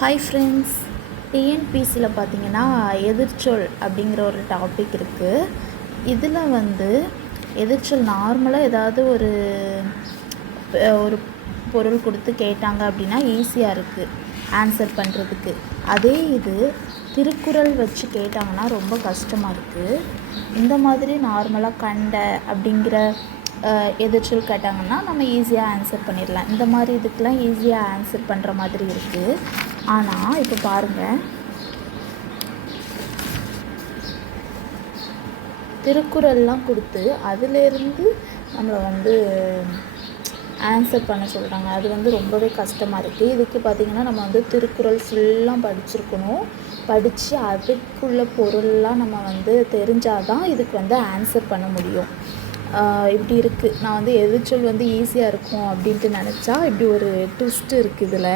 Hi friends டிஎன்பிசியில் பார்த்தீங்கன்னா எதிர்ச்சொல் அப்படிங்கிற ஒரு டாபிக் இருக்குது இதில் வந்து எதிர்ச்சொல் நார்மலாக ஏதாவது ஒரு ஒரு பொருள் கொடுத்து கேட்டாங்க அப்படின்னா ஈஸியாக இருக்குது ஆன்சர் பண்ணுறதுக்கு அதே இது திருக்குறள் வச்சு கேட்டாங்கன்னா ரொம்ப கஷ்டமாக இருக்குது இந்த மாதிரி நார்மலாக கண்ட அப்படிங்கிற எதிர்ச்சொல் கேட்டாங்கன்னா நம்ம ஈஸியாக ஆன்சர் பண்ணிடலாம். இந்த மாதிரி இதுக்கெலாம் ஈஸியாக ஆன்சர் பண்ணுற மாதிரி இருக்குது ஆனால் இப்போ பாருங்கள் திருக்குறள்லாம் கொடுத்து அதிலேருந்து நம்மளை வந்து ஆன்சர் பண்ண சொல்கிறாங்க அது வந்து ரொம்பவே கஷ்டமாக இருக்குது இதுக்கு பார்த்திங்கன்னா நம்ம வந்து திருக்குறள் ஃபுல்லாக படிச்சிருக்கணும். படித்து அதுக்குள்ள பொருள்லாம் நம்ம வந்து தெரிஞ்சால் தான் இதுக்கு வந்து ஆன்சர் பண்ண முடியும். இப்படி இருக்குது நான் வந்து எதிர்ச்சொல் வந்து ஈஸியாக இருக்கும் அப்படின்ட்டு நினச்சா இப்படி ஒரு ட்விஸ்ட் இருக்குது இதில்.